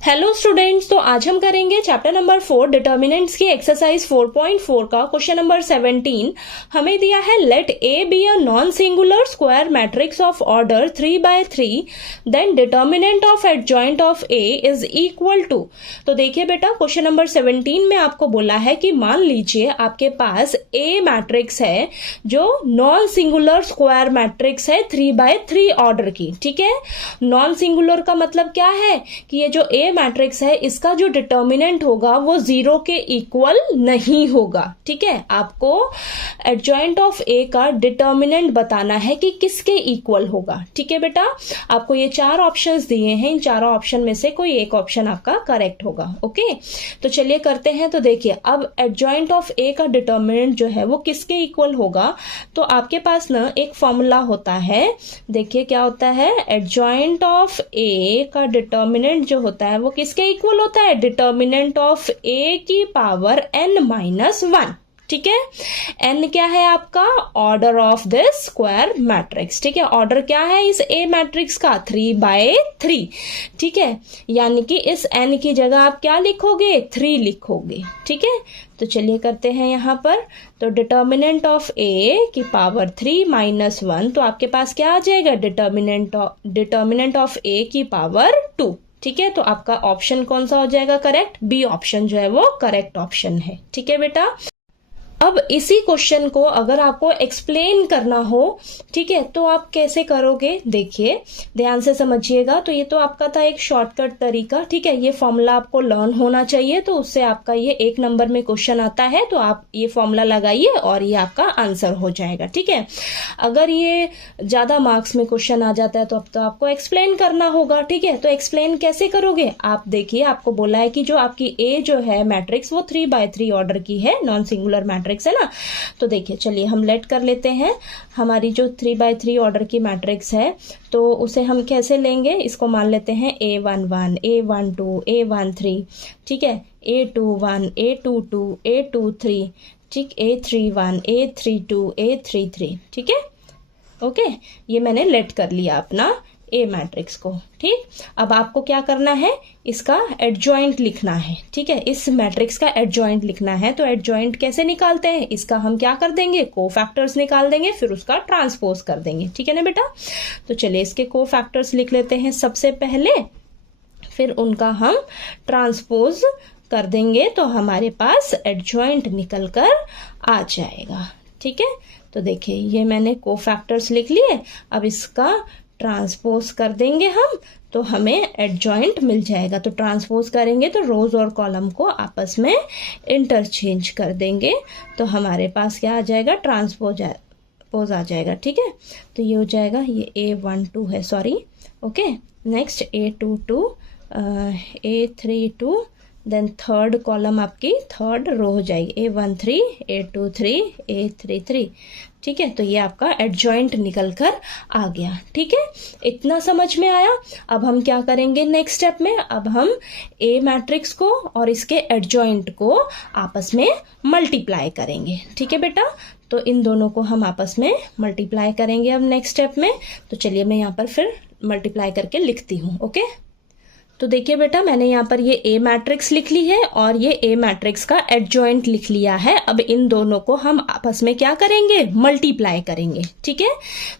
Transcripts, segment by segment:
Hello students, तो आज हम करेंगे चैप्टर नंबर 4 डिटर्मिनेंट्स की एक्सरसाइज 4.4 का क्वेश्चन नंबर 17। हमें दिया है let A be a non singular square matrix of order 3/3 then determinant of adjoint of A is equal to. तो देखिए बेटा, क्वेश्चन नंबर 17 में आपको बोला है कि मान लीजिए आपके पास ए मैट्रिक्स है जो नॉन सिंगुलर स्क्वायर मैट्रिक्स है 3/3 ऑर्डर की। ठीक है, नॉन सिंगुलर का मतलब क्या है कि ये जो ए मैट्रिक्स है इसका जो डिटर्मिनेंट होगा वो 0 के इक्वल नहीं होगा। ठीक है, आपको एडजॉइंट ऑफ ए का डिटर्मिनेंट बताना है कि किसके इक्वल होगा। ठीक है बेटा, आपको ये 4 ऑप्शंस दिए हैं, इन चारों ऑप्शन में से कोई एक ऑप्शन आपका करेक्ट होगा। ओके, तो चलिए करते हैं। तो देखिए, अब एडजॉइंट ऑफ ए का डिटर्मिनेंट जो है वो किसके इक्वल होगा, तो आपके पास ना एक फॉर्मूला होता है। देखिए क्या होता है, एडजॉइंट ऑफ ए का डिटर्मिनेंट जो होता है वो किसके इक्वल होता है, डिटर्मिनेंट ऑफ ए की पावर n-1। ठीक है, n क्या है आपका, order of this square matrix. ठीक है, ऑर्डर क्या है इस ए मैट्रिक्स का, 3/3। ठीक है, यानी कि इस n की जगह आप क्या लिखोगे, 3 लिखोगे। ठीक है, तो चलिए करते हैं यहां पर। तो डिटर्मिनेंट ऑफ ए की पावर 3-1, तो आपके पास क्या आ जाएगा, डिटर्मिनेंट ऑफ ए की पावर 2। ठीक है, तो आपका ऑप्शन कौन सा हो जाएगा करेक्ट, बी ऑप्शन जो है वो करेक्ट ऑप्शन है। ठीक है बेटा, अब इसी क्वेश्चन को अगर आपको एक्सप्लेन करना हो, ठीक है, तो आप कैसे करोगे, देखिए ध्यान से समझिएगा। तो ये तो आपका था एक शॉर्टकट तरीका। ठीक है, ये फॉर्मूला आपको लर्न होना चाहिए, तो उससे आपका ये 1 नंबर में क्वेश्चन आता है तो आप ये फॉर्मूला लगाइए और ये आपका आंसर हो जाएगा। ठीक है, अगर ये ज्यादा मार्क्स में क्वेश्चन आ जाता है तो अब तो आपको एक्सप्लेन करना होगा। ठीक है, तो एक्सप्लेन कैसे करोगे, आप देखिए, आपको बोला है कि जो आपकी ए जो है मैट्रिक्स वो 3/3 ऑर्डर की है, नॉन सिंगुलर मैट्रिक्स है ना। तो देखिए, चलिए हम लेट कर लेते हैं हमारी जो 3/3 ऑर्डर की मैट्रिक्स है, तो उसे हम कैसे लेंगे, इसको मान लेते हैं A11, A12, A13। ठीक है, A21, A22, A23, ठीक, A31, A32, A33। ठीक है, ओके, ये मैंने लेट कर लिया अपना ए मैट्रिक्स को। ठीक, अब आपको क्या करना है, इसका एडजॉइंट लिखना है। ठीक है, इस मैट्रिक्स का एडजॉइंट लिखना है। तो एडजॉइंट कैसे निकालते हैं, इसका हम क्या कर देंगे, कोफैक्टर्स निकाल देंगे, फिर उसका ट्रांसपोज कर देंगे। ठीक है ना बेटा, तो चलिए इसके कोफैक्टर्स लिख लेते हैं सबसे पहले, फिर उनका हम ट्रांसपोज कर देंगे तो हमारे पास एडजॉइंट निकल कर आ जाएगा। ठीक है, तो देखिए ये मैंने कोफैक्टर्स लिख लिए, अब इसका ट्रांसपोज कर देंगे हम तो हमें एडजॉइंट मिल जाएगा। तो ट्रांसपोज करेंगे तो रोज और कॉलम को आपस में इंटरचेंज कर देंगे तो हमारे पास क्या आ जाएगा, ट्रांसपोज आ जाएगा। ठीक है, तो ये हो जाएगा, ये A12 है, sorry. Okay, next A22, A32, then third column आपकी थर्ड रो हो जाएगी, A13, A23, A33। ठीक है, तो ये आपका एडजॉइंट निकल कर आ गया। ठीक है, इतना समझ में आया। अब हम क्या करेंगे नेक्स्ट स्टेप में, अब हम ए मैट्रिक्स को और इसके एडजॉइंट को आपस में मल्टीप्लाई करेंगे। ठीक है बेटा, तो इन दोनों को हम आपस में मल्टीप्लाई करेंगे अब नेक्स्ट स्टेप में। तो चलिए मैं यहाँ पर फिर मल्टीप्लाई करके लिखती हूँ। ओके, तो देखिए बेटा, मैंने यहाँ पर ये ए मैट्रिक्स लिख ली है और ये ए मैट्रिक्स का एडजॉइंट लिख लिया है। अब इन दोनों को हम आपस में क्या करेंगे, मल्टीप्लाई करेंगे। ठीक है,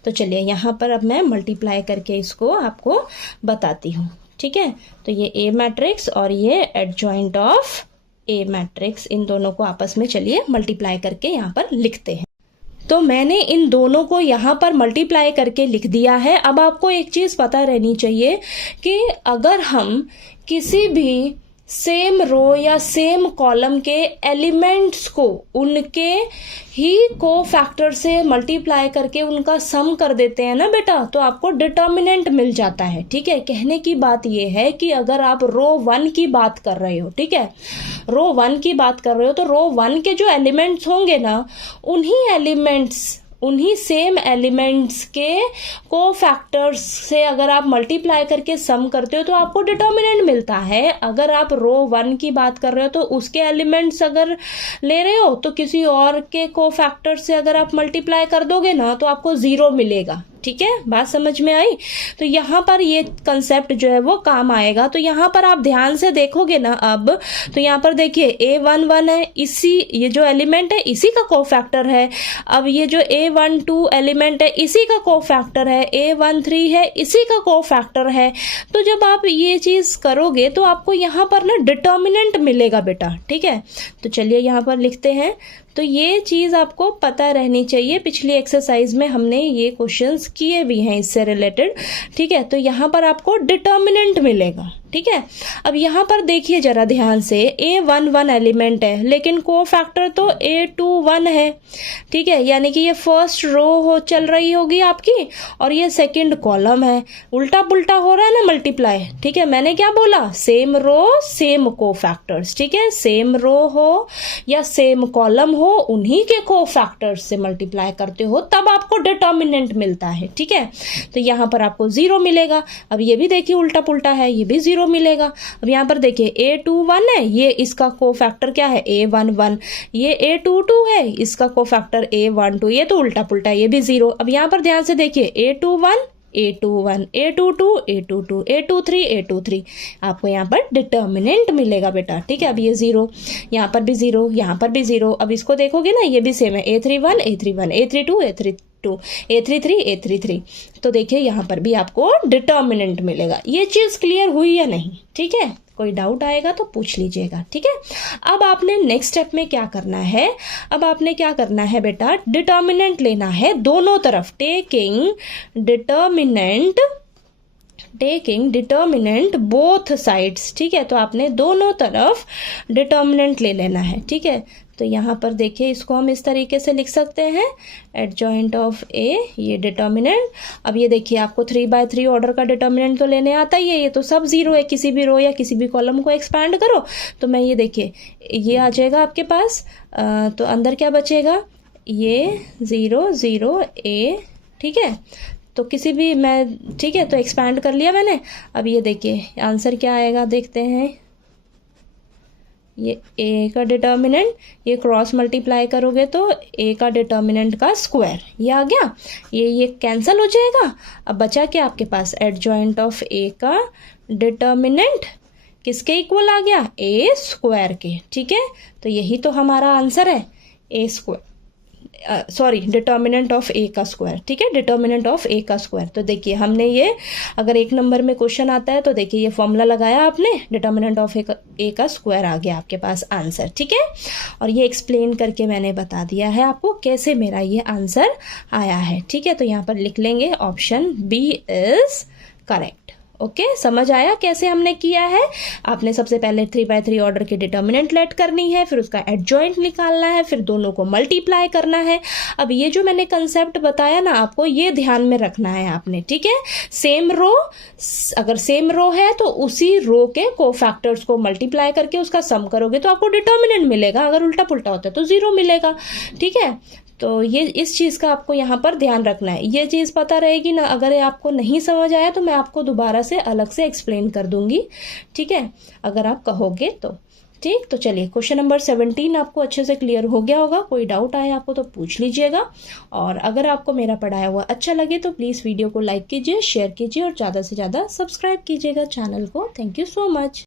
तो चलिए यहाँ पर अब मैं मल्टीप्लाई करके इसको आपको बताती हूँ। ठीक है, तो ये ए मैट्रिक्स और ये एडजॉइंट ऑफ ए मैट्रिक्स, इन दोनों को आपस में चलिए मल्टीप्लाई करके यहाँ पर लिखते हैं। तो मैंने इन दोनों को यहाँ पर मल्टीप्लाई करके लिख दिया है। अब आपको एक चीज पता रहनी चाहिए कि अगर हम किसी भी सेम रो या सेम कॉलम के एलिमेंट्स को उनके ही कोफैक्टर से मल्टीप्लाई करके उनका सम कर देते हैं ना बेटा, तो आपको डिटर्मिनेंट मिल जाता है। ठीक है, कहने की बात यह है कि अगर आप रो 1 की बात कर रहे हो, ठीक है, रो 1 की बात कर रहे हो, तो रो 1 के जो एलिमेंट्स होंगे ना, उन्हीं सेम एलिमेंट्स के कोफैक्टर्स से अगर आप मल्टीप्लाई करके सम करते हो तो आपको डिटर्मिनेंट मिलता है। अगर आप रो 1 की बात कर रहे हो तो उसके एलिमेंट्स अगर ले रहे हो तो किसी और के कोफैक्टर से अगर आप मल्टीप्लाई कर दोगे ना तो आपको 0 मिलेगा। ठीक है, बात समझ में आई। तो यहाँ पर ये कंसेप्ट जो है वो काम आएगा। तो यहाँ पर आप ध्यान से देखोगे ना अब, तो यहाँ पर देखिए A11 है, इसी ये जो एलिमेंट है इसी का कोफैक्टर है। अब ये जो A12 एलिमेंट है इसी का कोफैक्टर है, A13 है इसी का कोफैक्टर है। तो जब आप ये चीज करोगे तो आपको यहाँ पर ना डिटर्मिनेंट मिलेगा बेटा, ठीक है। तो चलिए यहाँ पर लिखते हैं। तो ये चीज आपको पता रहनी चाहिए, पिछली एक्सरसाइज में हमने ये क्वेश्चंस किए भी हैं इससे रिलेटेड, ठीक है। तो यहाँ पर आपको डिटर्मिनेंट मिलेगा, ठीक है। अब यहाँ पर देखिए जरा ध्यान से, A11 एलिमेंट है लेकिन कोफैक्टर तो A21 है, ठीक है। यानी कि ये फर्स्ट रो चल रही होगी आपकी और ये सेकंड कॉलम है। उल्टा पुल्टा हो रहा है ना मल्टीप्लाई, ठीक है। मैंने क्या बोला, सेम रो सेम कोफैक्टर्स, ठीक है। सेम रो हो या सेम कॉलम हो, उन्हीं के कोफैक्टर्स से मल्टीप्लाई करते हो तब आपको डिटर्मिनेंट मिलता है, ठीक है। तो यहाँ पर आपको 0 मिलेगा। अब ये भी देखिए उल्टा पुल्टा है, ये भी 0 मिलेगा। अब यहाँ पर देखिए A21 है, ये इसका कोफैक्टर क्या है A11, ये A22 है, इसका कोफैक्टर A12, ये तो उल्टा पुल्टा, ये भी 0। अब यहाँ पर ध्यान से देखिए A21 A21 A22 A22 A23 A23, आपको यहाँ पर डिटर्मिनेंट मिलेगा बेटा, ठीक है। अब ये 0, यहाँ पर भी 0, यहाँ पर भी 0। अब इसको देखोगे ना, ये भी सेम है, A31 A31 A32 A32 A33 A33। तो देखिए यहाँ पर भी आपको डिटर्मिनेंट मिलेगा। ये चीज क्लियर हुई या नहीं, ठीक है। कोई डाउट आएगा तो पूछ लीजिएगा, ठीक है। अब आपने नेक्स्ट स्टेप में क्या करना है, अब आपने क्या करना है बेटा, डिटर्मिनेंट लेना है दोनों तरफ, टेकिंग डिटर्मिनेंट बोथ साइड्स, ठीक है। तो आपने दोनों तरफ डिटर्मिनेंट ले लेना है, ठीक है। तो यहाँ पर देखिए इसको हम इस तरीके से लिख सकते हैं, एडजॉइंट ऑफ ए, ये डिटर्मिनेंट। अब ये देखिए आपको 3/3 ऑर्डर का डिटर्मिनेंट तो लेने आता ही है, ये तो सब 0 है, किसी भी रो या किसी भी कॉलम को एक्सपैंड करो तो मैं ये देखिए ये आ जाएगा आपके पास। तो अंदर क्या बचेगा, ये 0 0 A, ठीक है। तो किसी भी मैं, ठीक है, तो एक्सपैंड कर लिया मैंने। अब ये देखिए आंसर क्या आएगा, देखते हैं। ये A का डिटर्मिनेंट, ये क्रॉस मल्टीप्लाई करोगे तो A का डिटर्मिनेंट का स्क्वायर, ये आ गया। ये कैंसिल हो जाएगा। अब बचा क्या आपके पास, एडजॉइंट ऑफ A का डिटर्मिनेंट किसके इक्वल आ गया, A स्क्वायर के, ठीक है। तो यही तो हमारा आंसर है, A square, sorry determinant of A का स्क्वायर, ठीक है, डिटर्मिनेंट ऑफ A का स्क्वायर। तो देखिए हमने ये, अगर 1 नंबर में क्वेश्चन आता है तो देखिए ये फॉर्मूला लगाया आपने, डिटर्मिनेंट ऑफ A का स्क्वायर आ गया आपके पास आंसर, ठीक है। और ये एक्सप्लेन करके मैंने बता दिया है आपको कैसे मेरा ये आंसर आया है, ठीक है। तो यहाँ पर लिख लेंगे option B is correct. Okay, समझ आया कैसे हमने किया है। आपने सबसे पहले 3/3 ऑर्डर की डिटर्मिनेंट लेट करनी है, फिर उसका एडजॉइंट निकालना है, फिर दोनों को मल्टीप्लाई करना है। अब ये जो मैंने कंसेप्ट बताया ना आपको, ये ध्यान में रखना है आपने, ठीक है। सेम रो, अगर सेम रो है तो उसी रो के कोफैक्टर्स को मल्टीप्लाई करके उसका सम करोगे तो आपको डिटर्मिनेंट मिलेगा। अगर उल्टा पुल्टा होता है तो 0 मिलेगा, ठीक है। तो ये इस चीज़ का आपको यहाँ पर ध्यान रखना है, ये चीज़ पता रहेगी ना। अगर आपको नहीं समझ आया तो मैं आपको दोबारा से अलग से एक्सप्लेन कर दूंगी, ठीक है, अगर आप कहोगे तो, ठीक। तो चलिए क्वेश्चन नंबर 17 आपको अच्छे से क्लियर हो गया होगा। कोई डाउट आया आपको तो पूछ लीजिएगा। और अगर आपको मेरा पढ़ाया हुआ अच्छा लगे तो प्लीज़ वीडियो को लाइक कीजिए, शेयर कीजिए और ज़्यादा से ज़्यादा सब्सक्राइब कीजिएगा चैनल को। Thank you so much.